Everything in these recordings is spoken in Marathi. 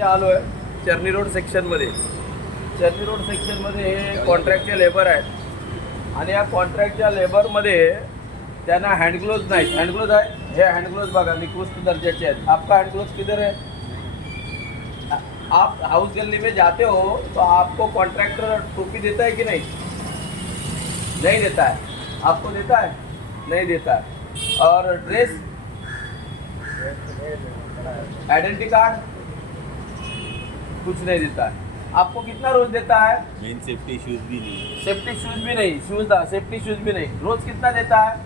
सेक्शनमध्ये आलो आहे, चर्नी रोड सेक्शनमध्ये. चर्नी रोड सेक्शनमध्ये हे कॉन्ट्रॅक्टचे लेबर आहेत आणि या कॉन्ट्रॅक्टच्या लेबरमध्ये त्यांना हँडग्लोव्ज नाही. हँडग्लोव्ज आहे, हे हँडग्लोव्ज बघा निकृष्ट दर्जाचे आहेत. आपका हँडग्लोव्ज किधर है? आप हाउस गली में जाते हो तो आपको कॉन्ट्रैक्टर टोपी देता है कि नहीं? नहीं देता है. आपको देता है? नहीं देता है. और ड्रेस, आइडेंटिटी कार्ड कुछ नहीं देता है. आपको कितना रोज देता है? मेन सेफ्टी शूज भी नहीं. सेफ्टी शूज भी नहीं. सेफ्टी शूज भी नहीं. रोज कितना देता है?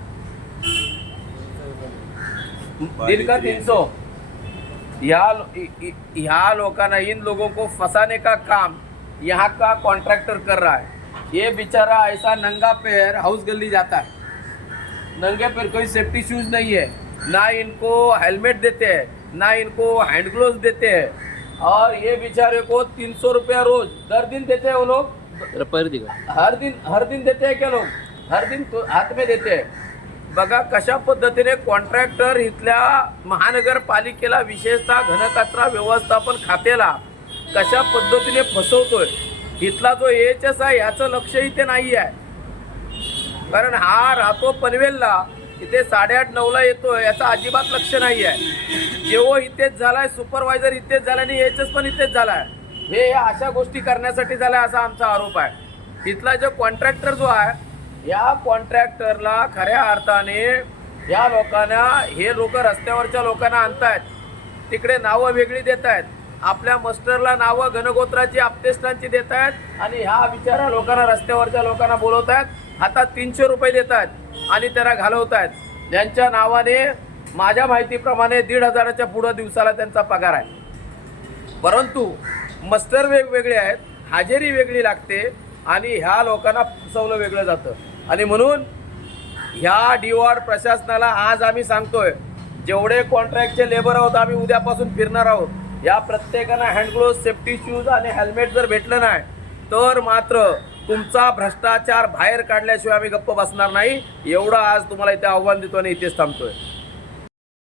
दिन का 300. यहाँ लोकांना, इन लोगों को फंसाने का काम यहाँ का कॉन्ट्रैक्टर कर रहा है. ये बेचारा ऐसा नंगा पैर हाउस गली जाता है. नंगे पैर, कोई सेफ्टी शूज नहीं है, ना इनको हेलमेट देते हैं, ना इनको हैंड ग्लोव्स देते हैं. और ये बेचारे को 300 रुपया रोज दर दिन देते हैं वो लोग. हर दिन देते हैं क्या लोग? हर दिन हाथ में देते हैं. बघा कशा पद्धतीने कॉन्ट्रॅक्टर इथल्या महानगरपालिकेला, विशेषतः घनकचरा व्यवस्थापन खात्याला कशा पद्धतीने फसवतोय. इथला जो AHS आहे याचं लक्ष इथे नाही आहे. कारण हा राहतो पनवेलला, इथे 8:30-9ला येतो, याचं अजिबात लक्ष नाही आहे. जेव्हा इथेच झालाय, सुपरवायझर इथेच झाला आणि AHS पण इथेच झालाय. हे अशा गोष्टी करण्यासाठी झालाय असा आमचा आरोप आहे. इथला जो कॉन्ट्रॅक्टर जो आहे, या कॉन्ट्रॅक्टरला खऱ्या अर्थाने या लोकांना, हे लोक रस्त्यावरच्या लोकांना आणतायत, तिकडे नावं वेगळी देत आहेत. आपल्या मस्टरला नावं घनगोत्राची, आपतेष्टांची देत आहेत आणि ह्या बिचारा लोकांना, रस्त्यावरच्या लोकांना बोलवत आहेत. हातात 300 रुपये देत आहेत आणि त्यांना घालवत आहेत. ज्यांच्या नावाने माझ्या माहितीप्रमाणे 1,500च्या पुढं दिवसाला त्यांचा पगार आहे. परंतु मस्टर वेगवेगळे आहेत, हजेरी वेगळी लागते आणि ह्या लोकांना फसवलं वेगळं जातं. आणि म्हणून ह्या DWARD प्रशासनाला आज आम्ही सांगतोय, जेवढे कॉन्ट्रॅक्टचे लेबर आहोत आम्ही उद्यापासून फिरणार आहोत, या प्रत्येकांना हँडग्लोव्ज, सेफ्टी शूज आणि हेल्मेट जर भेटलं नाही तर मात्र तुमचा भ्रष्टाचार बाहेर काढल्याशिवाय आम्ही गप्प बसणार नाही. एवढं आज तुम्हाला इथे आव्हान देतो आणि इथेच थांबतोय.